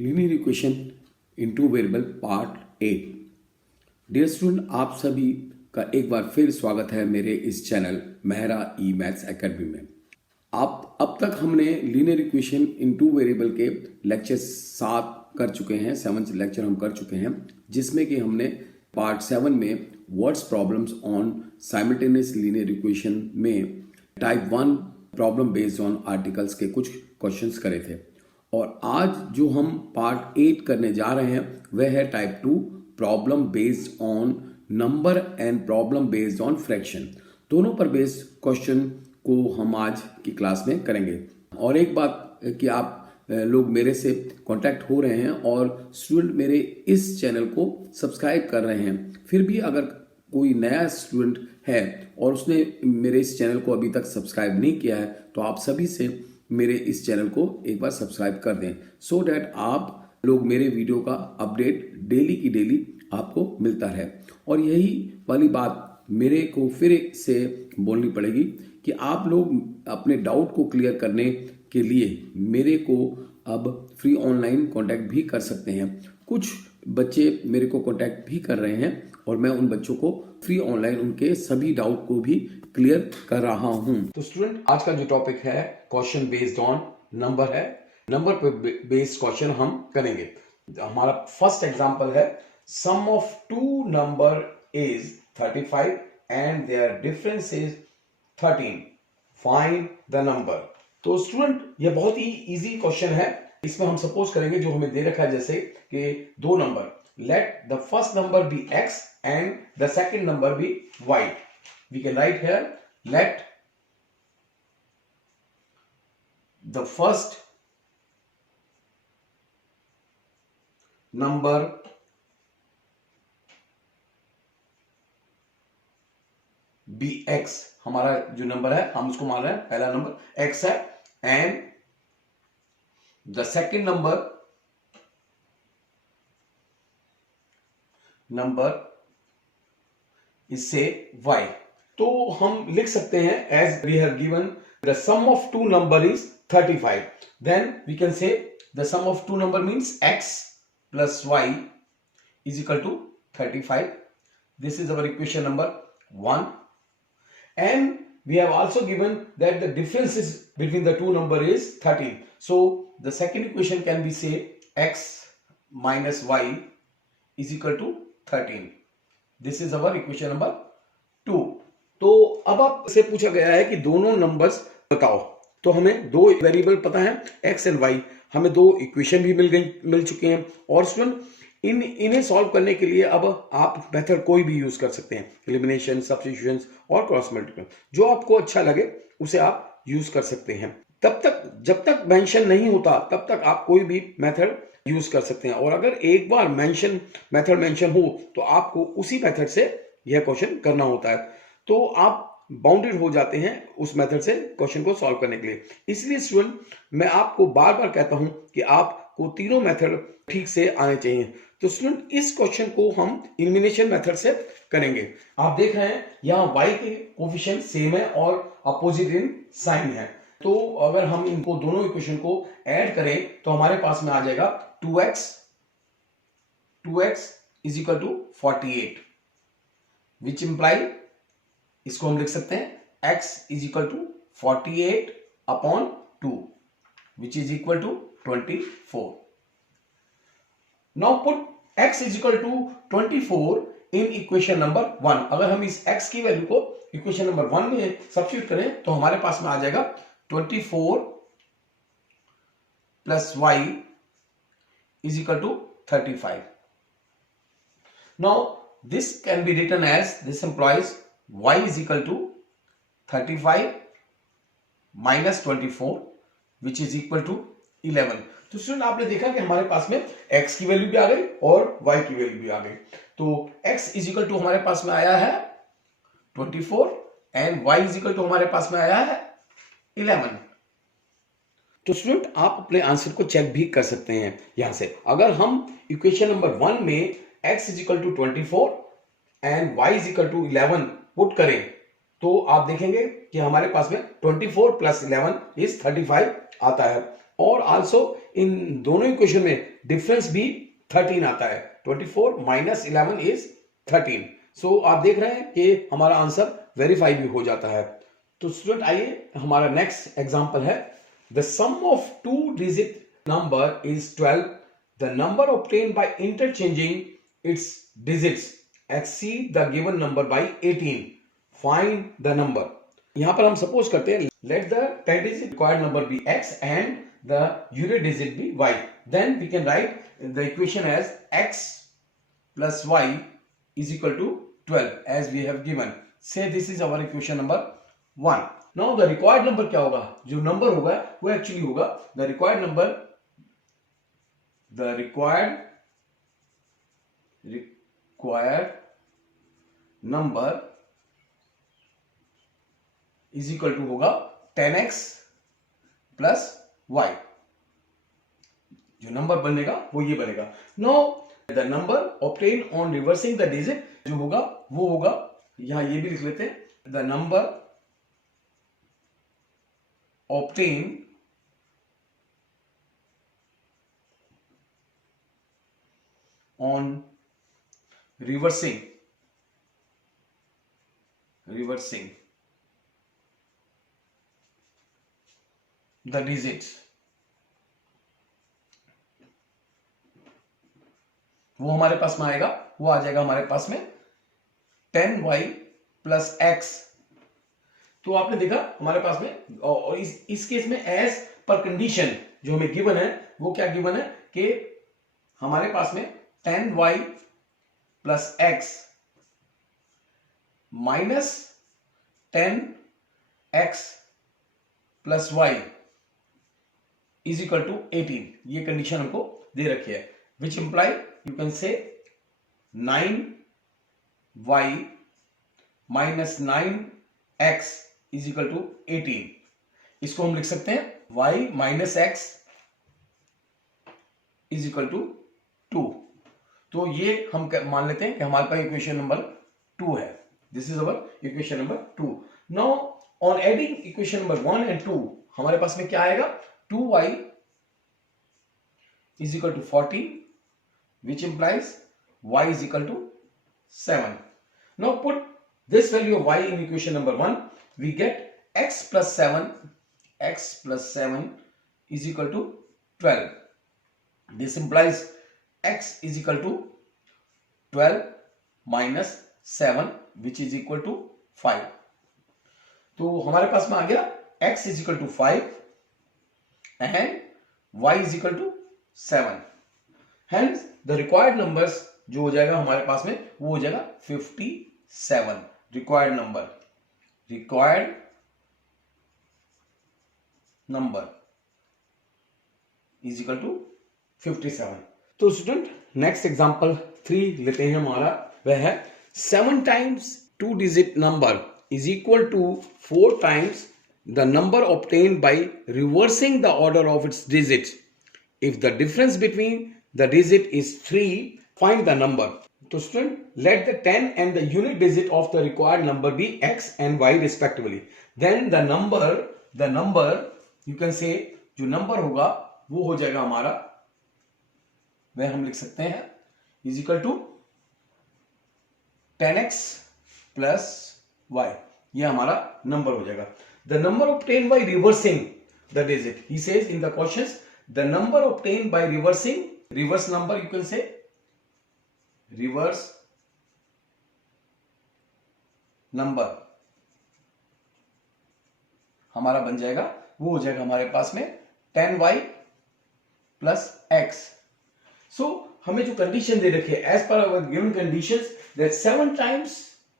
Linear equation in two variable part 8। Dear student, आप सभी का एक बार फिर स्वागत है मेरे इस चैनल मेहरा ई मैथ्स एकेडमी में। आप अब तक हमने linear equation in two variable के लेक्चर 7 कर चुके हैं, 7th लेक्चर हम कर चुके हैं, जिसमें कि हमने पार्ट 7 में words problems on simultaneous linear equation में type 1 problem based on articles के कुछ क्वेश्चंस करे थे। और आज जो हम पार्ट 8 करने जा रहे हैं वह है type 2 problem based on number and problem based on fraction. दोनों पर बेस्ड क्वेश्चन को हम आज की क्लास में करेंगे। और एक बात कि आप लोग मेरे से कांटेक्ट हो रहे हैं और स्टूडेंट मेरे इस चैनल को सब्सक्राइब कर रहे हैं, फिर भी अगर कोई नया स्टूडेंट है और उसने मेरे इस चैनल को अभी तक सब्सक्राइब नहीं किया है तो आप सभी से मेरे इस चैनल को एक बार सब्सक्राइब कर दें, सो डैट आप लोग मेरे वीडियो का अपडेट डेली की डेली आपको मिलता रहे। और यही वाली बात मेरे को फिर से बोलनी पड़ेगी कि आप लोग अपने डाउट को क्लियर करने के लिए मेरे को अब फ्री ऑनलाइन कांटेक्ट भी कर सकते हैं। कुछ बच्चे मेरे को कांटेक्ट भी कर रहे हैं और मैं उन बच्चों को फ्री ऑनलाइन उनके सभी डाउट को भी क्लियर कर रहा हूं। तो स्टूडेंट, आज का जो टॉपिक है क्वेश्चन बेस्ड ऑन नंबर है। नंबर पे बेस्ड क्वेश्चन हम करेंगे। हमारा फर्स्ट एग्जांपल है sum of two number is 35 and their difference is 13, find the number. तो स्टूडेंट, ये बहुत ही इजी क्वेश्चन है। इसमें हम सपोज करेंगे जो हमें दे रखा है, जैसे कि दो number, let the first number be x and the second number be y. We can write here, let the first number be x। हमारा जो नंबर है हम उसको मान रहे हैं पहला नंबर x है, and the second number इससे y। तो हम लिख सकते हैं as we have given the sum of two number is 35, then we can say the sum of two number means x plus y is equal to 35. This is our equation number 1, and we have also given that the difference is between the two number is 13. So the second equation can be say x minus y is equal to 13. This is our equation number 2. तो अब आपसे पूछा गया है कि दोनों numbers बताओ। तो हमें दो वेरिएबल पता है x एंड y, हमें दो इक्वेशन भी मिल चुके हैं। और स्टूडेंट, इन्हें सॉल्व करने के लिए अब आप मेथड कोई भी यूज कर सकते हैं, एलिमिनेशन, सब्स्टिट्यूशन और क्रॉस मल्टीप्लिकेशन, जो आपको अच्छा लगे उसे आप यूज कर सकते हैं। तब तक जब तक मेंशन नहीं होता तब तक आप कोई भी मेथड यूज कर सकते हैं। और अगर एक बार मेथड मेंशन हो तो आपको उसी मेथड से यह क्वेश्चन करना होता है, तो आप बाउंडेड हो जाते हैं उस मेथड से क्वेश्चन को सॉल्व करने के लिए। इसलिए स्टूडेंट, मैं आपको बार बार कहता हूं कि आपको तीनों मेथड ठीक से आने चाहिए। तो स्टूडेंट, इस क्वेश्चन को हम एलिमिनेशन मेथड से करेंगे। आप देख रहे हैं यहाँ y के कोफिशिएंट सेम है और अपोजिट इन साइन है। तो अगर हम इनको दोनों इक्वेशन को ऐड करें तो हमारे पास में आ जाएगा 2x is equal to 48, which imply, इसको हम लिख सकते हैं x is equal to 48 upon 2, which is equal to 24। Now put x is equal to 24 in equation number 1। अगर हम इस x की वैल्यू को इक्वेशन नंबर 1 में सब्स्टिट्यूट करें तो हमारे पास में आ जाएगा 24 plus y is equal to 35. Now this can be written as, this implies y is equal to 35 minus 24 which is equal to 11. तो स्टूडेंट, आपने देखा कि हमारे पास में x की वैल्यू भी आ गई और y की वैल्यू भी आ गई। तो x is equal to हमारे पास में आया है 24 and y is equal to हमारे पास में आया है 11। तो स्टूडेंट, आप अपने आंसर को चेक भी कर सकते हैं यहां से। अगर हम इक्वेशन नंबर 1 में x is equal to 24 and y is equal to 11 put करें तो आप देखेंगे कि हमारे पास में 24 प्लस 11 इज 35 आता है। और आल्सो इन दोनों इक्वेशन में डिफरेंस भी 13 आता है। 24 माइनस 11 इज 13। सो आप देख रहे हैं कि हमारा आंसर वेरीफाई भी हो जाता है। तो स्टूडेंट आइए हमारा नेक्स्ट एग्जांपल है, the sum of two digit number is 12, the number obtained by interchanging its digits exceed the given number by 18, find the number. यहां पर हम सपोज करते हैं, let the 10 digit required number be x and the unit digit be y, then we can write the equation as x plus y is equal to 12 as we have given. Say this is our equation number 1. Now the required number क्या होगा, जो number होगा वो actually होगा the required number is equal to होगा 10x plus y। जो number बनेगा वो ये बनेगा। Know the number obtain on reversing the digit जो होगा वो होगा, यहां ये भी लिख लेते हैं, the number obtain on reversing the digit, वो हमारे पास में आएगा, वो आ जाएगा हमारे पास में 10y प्लस x। तो आपने देखा हमारे पास में, और इस केस में एज पर कंडीशन जो हमें गिवन है वो क्या गिवन है कि हमारे पास में 10y plus x minus 10x plus y is equal to 18, ये कंडीशन हमको दे रखी है, which imply you can say 9y minus 9x is equal to 18। इसको हम लिख सकते हैं y minus x is equal to 2। तो ये हम मान लेते हैं कि हमारे पास इक्वेशन नंबर 2 है। This is our equation number 2। Now on adding equation number 1 and 2 हमारे पास में क्या आएगा, 2y is equal to 40, which implies y is equal to 7. Now put this value of y in equation number 1, we get x plus 7 is equal to 12. This implies x is equal to 12 minus 7 which is equal to 5. तो हमारे पास में आ गया x is equal to 5 and y is equal to 7. Hence the required numbers जो हो जाएगा हमारे पास में वो हो जाएगा 57। required number is equal to 57। तो स्टूडेंट नेक्स्ट एग्जांपल 3 लेते हैं हमारा, वह है 7 times 2 digit number is equal to 4 times the number obtained by reversing the order of its digits. If the difference between the digit is 3, find the number. तो student let the 10 and the unit digit of the required number be x and y respectively. Then the number you can say जो number होगा वो हो जाएगा हमारा, वह हम लिख सकते हैं is equal to 10x plus y, ये हमारा नंबर हो जाएगा। The number obtained by reversing the digit, he says in the questions, the number obtained by reversing, reverse number you can say, reverse number हमारा बन जाएगा, वो हो जाएगा हमारे पास में 10y plus x। सो हमें जो कंडीशन दे रखी है as per our given conditions, that 7 times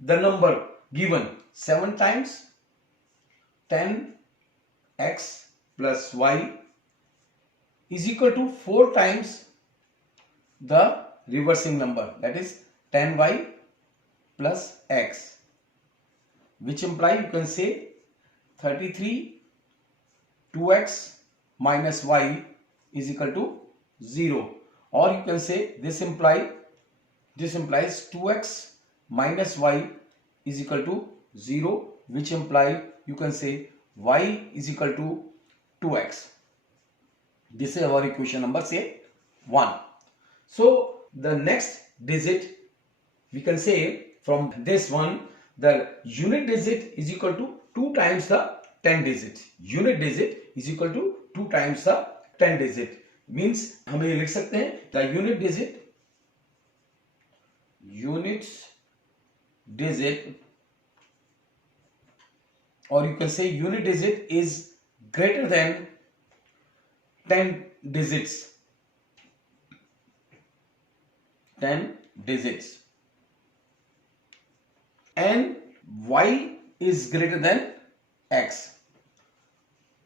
the number given, 7 times 10x plus y is equal to 4 times the reversing number, that is 10y plus x, which imply you can say 33 2x minus y is equal to 0, or you can say this implies 2x minus y is equal to 0, which imply you can say y is equal to 2x, This is our equation number say 1. So the next digit we can say from this one, the unit digit is equal to 2 times the 10 digit. Unit digit is equal to 2 times the 10 digit. Means हम ये लिख सकते हैं the unit digit or you can say unit digit is greater than 10 digits. 10 digits. And y is greater than x.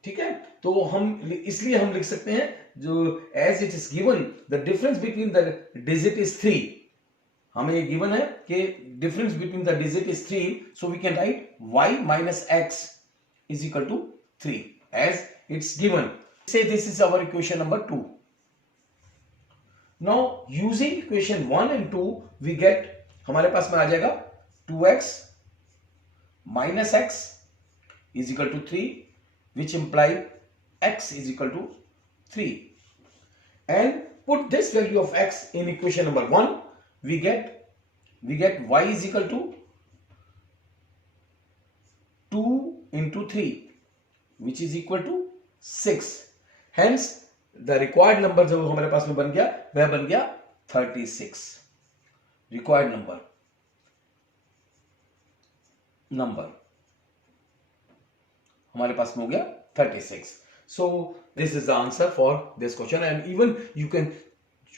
ठीक है, तो हम इसलिए हम लिख सकते हैं जो as it is given the difference between the digit is 3. हमें ये given है कि difference between the digit is 3, so we can write y minus x is equal to 3 as it's given. Say this is our equation number 2. Now using equation 1 and 2 we get हमारे पास में आ जाएगा 2x minus x is equal to 3, which imply x is equal to 3. And put this value of x in equation number 1, we get y is equal to 2 into 3, which is equal to 6. Hence the required number जो हमारे पास में बन गया वह बन गया 36. required number हमारे पास में हो गया 36. So this is the answer for this question, and even you can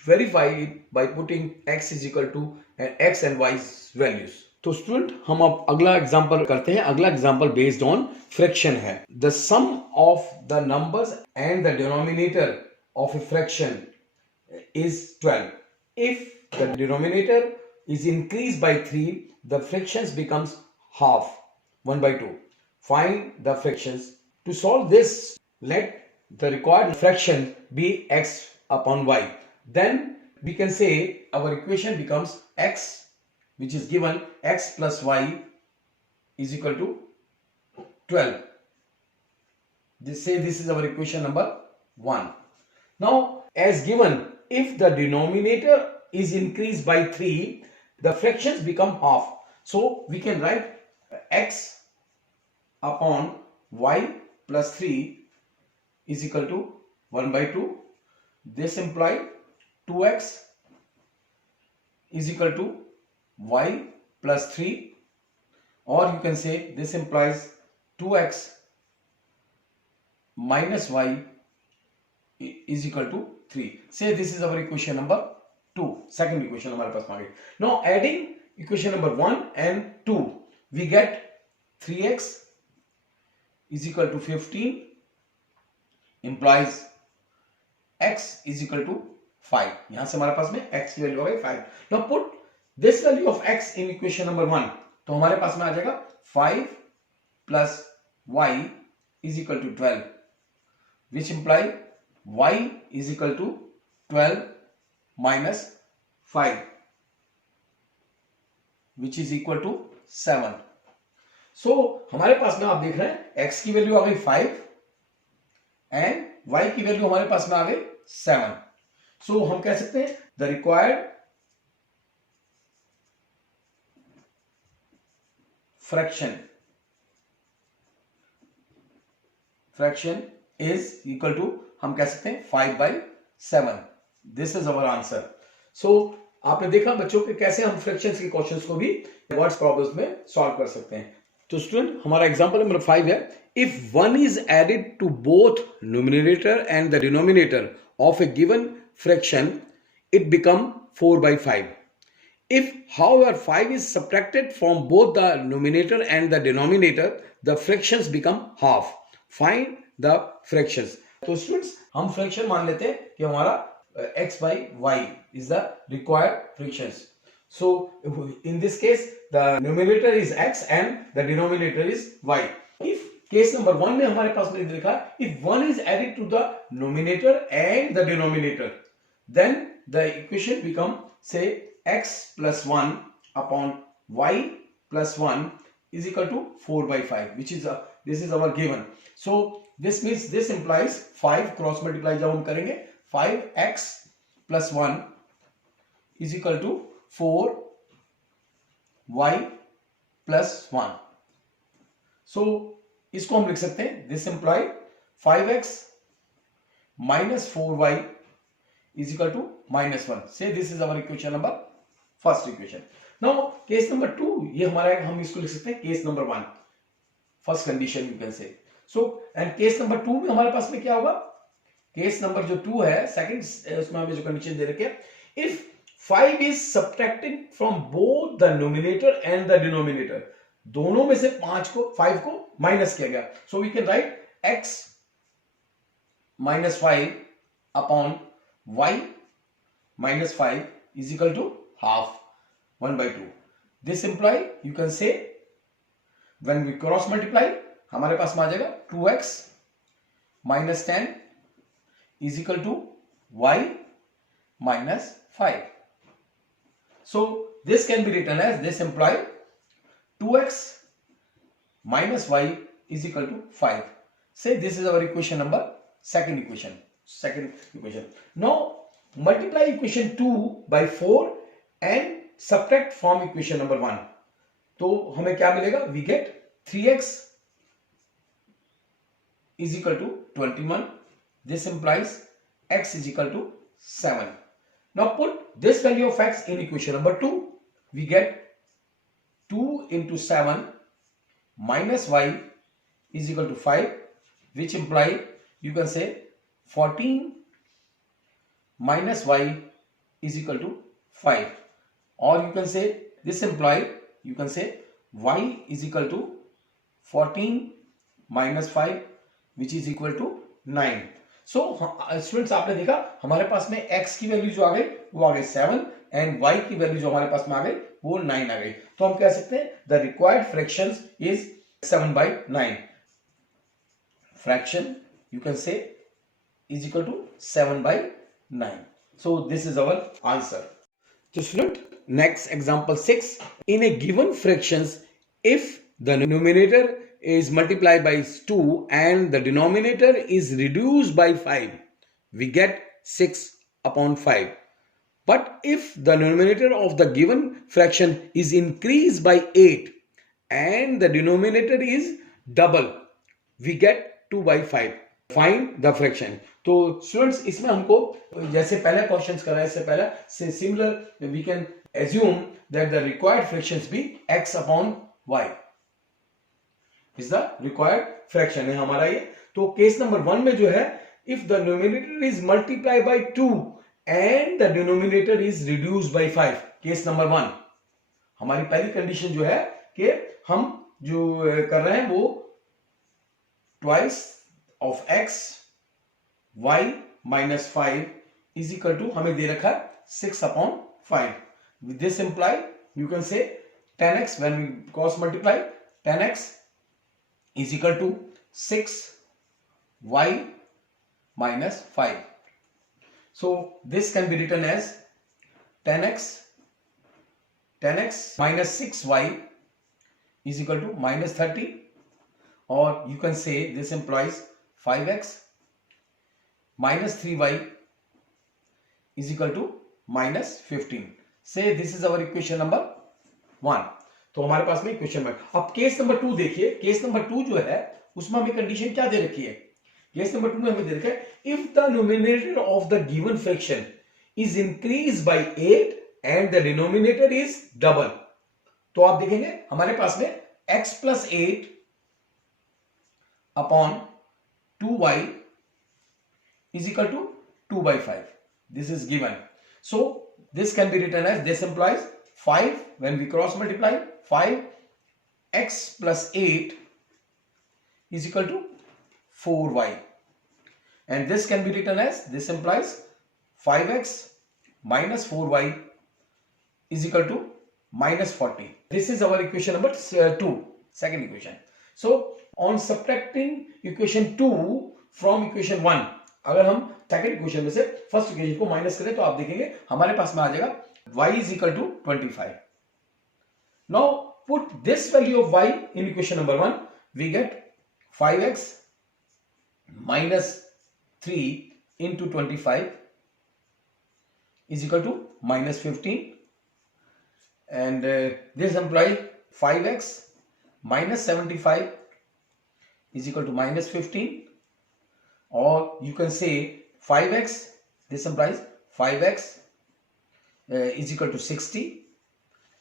verify it by putting x is equal to x and y's values. तो स्टूडेंट हम अब अगला एग्जांपल करते हैं. अगला एग्जांपल बेस्ड ऑन फ्रैक्शन है. The sum of the numbers and the denominator of a fraction is 12. If the denominator is increased by 3, the fractions becomes half, 1 by 2. Find the fractions. To solve this, let the required fraction be x upon y. Then we can say our equation becomes x, which is given x plus y is equal to 12. This is our equation number 1. Now as given, if the denominator is increased by 3, the fractions become half. So we can write x upon y plus 3 is equal to 1 by 2. This implies 2x is equal to y plus 3, or you can say this implies 2x minus y is equal to 3. Say this is our equation number 2. Second equation हमारे पास आ गई. Now adding equation number 1 and 2, we get 3x is equal to 15 implies x is equal to 5. यहां से हमारे पास में x की value आ गई 5. Now put this value of x in equation number 1. तो हमारे पास में आ जाएगा 5 plus y is equal to 12, which imply y is equal to 12 minus 5, which is equal to 7. So हमारे पास में आप देख रहे हैं x की वैल्यू आ गई 5 एंड y की वैल्यू हमारे पास में आ गई 7. So हम कह सकते हैं the required fraction is equal to हम कह सकते हैं 5 by 7. This is our answer. So आपने देखा बच्चों के कैसे हम फ्रैक्शंस के क्वेश्चंस को भी वर्ड्स प्रॉब्लम्स में सॉल्व कर सकते हैं. तो स्टूडेंट हमारा एग्जांपल नंबर 5 है. If 1 is added to both numerator and the denominator of a given fraction, it become 4 by 5. If however 5 is subtracted from both the numerator and the denominator, the fractions become half. Find the fractions. तो students हम fraction मान लेते हैं कि हमारा x by y is the required fractions. So in this case the numerator is x and the denominator is y. If case number 1 में हमारे पास में लिखा if 1 is added to the numerator and the denominator, then the equation become say x plus 1 upon y plus 1 is equal to 4 by 5, which this is our given. So this means this implies 5 cross multiply जब हम करेंगे 5x plus 1 is equal to 4y plus 1. So इसको हम लिख सकते हैं this imply 5x minus 4y is equal to minus 1. Say this is our equation number first equation. Now case number 2, ये हमारा हम इसको लिख सकते हैं case number 1, first condition you can say. So and case number 2 में हमारे पास में क्या होगा? Case number जो 2 है second, उसमें हमें जो condition दे रखे हैं, if 5 is subtracted from both the numerator and the denominator, दोनों में से 5 को माइनस किया गया, so we can write x minus 5 upon y minus 5 is equal to half 1 by 2. This imply you can say when we cross multiply हमारे पास में आ जाएगा 2x minus 10 is equal to y minus 5. So this can be written as this imply 2x minus y is equal to 5. Say this is our equation number second equation. Now multiply equation 2 by 4 and subtract from equation number 1. तो हमें क्या मिलेगा? We get 3x is equal to 21. This implies x is equal to 7. Now put this value of x in equation number 2. We get 2 into 7 minus y is equal to 5, which imply you can say 14 minus y is equal to 5, or you can say this imply you can say y is equal to 14 minus 5 which is equal to 9. So students आपने देखा हमारे पास में x की value जो आ गई वो आ गई 7 एंड y की वैल्यू जो हमारे पास में आ गई वो 9 आ गई. तो हम कह सकते हैं the required fractions is 7 by 9. Fraction you can say is equal to 7 by 9. So this is our answer. So student, next example 6. In a given fractions, if the numerator is multiplied by 2 and the denominator is reduced by 5, we get 6 upon 5. But if the numerator of the given fraction is increased by 8 and the denominator is double, we get 2 by 5. Find the fraction. तो students इसमें हमको जैसे पहले questions कर रहे हैं इससे पहले similar we can assume that the required fractions be x upon y is the required fraction है हमारा ये. तो केस नंबर 1 में जो है if the numerator is multiply by 2 and the denominator is reduced by 5, case number 1 हमारी पहली condition जो है कि हम जो कर रहे हैं वो twice of x y minus 5 is equal to हमें दे रखा है 6 upon 5. With this imply you can say 10x when we cross multiply 10x is equal to 6 y minus 5. So this can be written as 10x minus 6y is equal to minus 30, or you can say this implies 5x minus 3y is equal to minus 15. Say this is our equation number 1. तो हमारे पास में equation में अब case number 2 देखिए. Case number 2 जो है उसमें हमें कंडीशन क्या दे रखी है? केस नंबर 2 में हमें दे रखा है if the numerator of the given fraction is increase by 8 and the denominator is double. तो आप देखेंगे हमारे पास में x plus 8 upon 2y is equal to 2 by 5. This is given. So this can be written as this implies 5 when we cross multiply 5x plus 8 is equal to 4y, and this can be written as this implies 5x minus 4y is equal to minus 40. This is our equation number 2, second equation. So on subtracting equation 2 from equation 1, अगर हम second equation में से first equation को minus करें तो आप देखेंगे हमारे पास में आ जाएगा y is equal to 25. Now put this value of y in equation number 1, we get 5x minus 3 into 25 is equal to minus 15, and this implies 5x minus 75 is equal to minus 15, or you can say 5x, this implies 5x is equal to 60,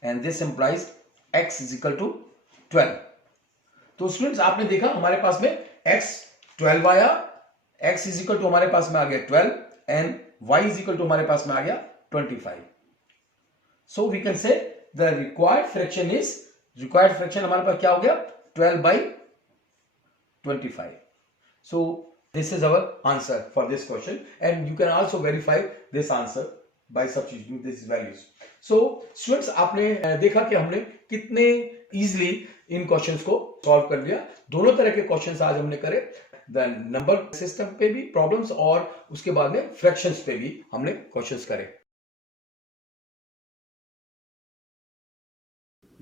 and this implies x is equal to 12. तो students आपने देखा हमारे पास में x 12 आया, x is equal to हमारे पास में आ गया 12 and y is equal to हमारे पास में आ गया 25. So we can say the required fraction हमारे पास क्या हो गया 12 by 25. So this is our answer for this question, and you can also verify this answer by substituting these values. So students आपने देखा कि हमने कितने easily इन क्वेश्चंस को सॉल्व कर लिया. दोनों तरह के क्वेश्चंस आज हमने करे, द नंबर सिस्टम पे भी प्रॉब्लम्स और उसके बाद में फ्रैक्शंस पे भी हमने क्वेश्चंस करे.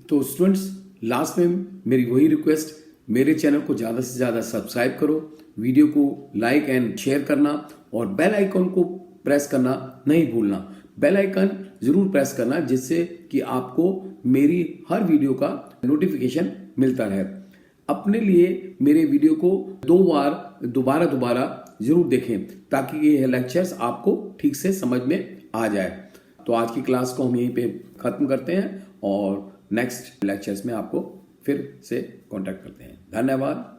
तो स्टूडेंट्स लास्ट में मेरी वही रिक्वेस्ट, मेरे चैनल को ज़्यादा से ज़्यादा सब्सक्राइब करो, वीडियो को लाइक एंड शेयर करना और बेल आइकन को प्रेस करना नहीं भूलना. बेल आइकन ज़रूर प्रेस करना जिससे कि आपको मेरी हर वीडियो का नोटिफिकेशन मिलता रहे. अपने लिए मेरे वीडियो को 2 बार दोबारा ज़रूर देखें ताकि ये लेक्चर्स आपको ठीक से समझ में आ जाए. तो आज की क्लास को हम यहीं पे ख़त्म करते हैं और नेक्स्ट लेक्चर्स में आपको फिर से कांटेक्ट करते हैं. धन्यवाद.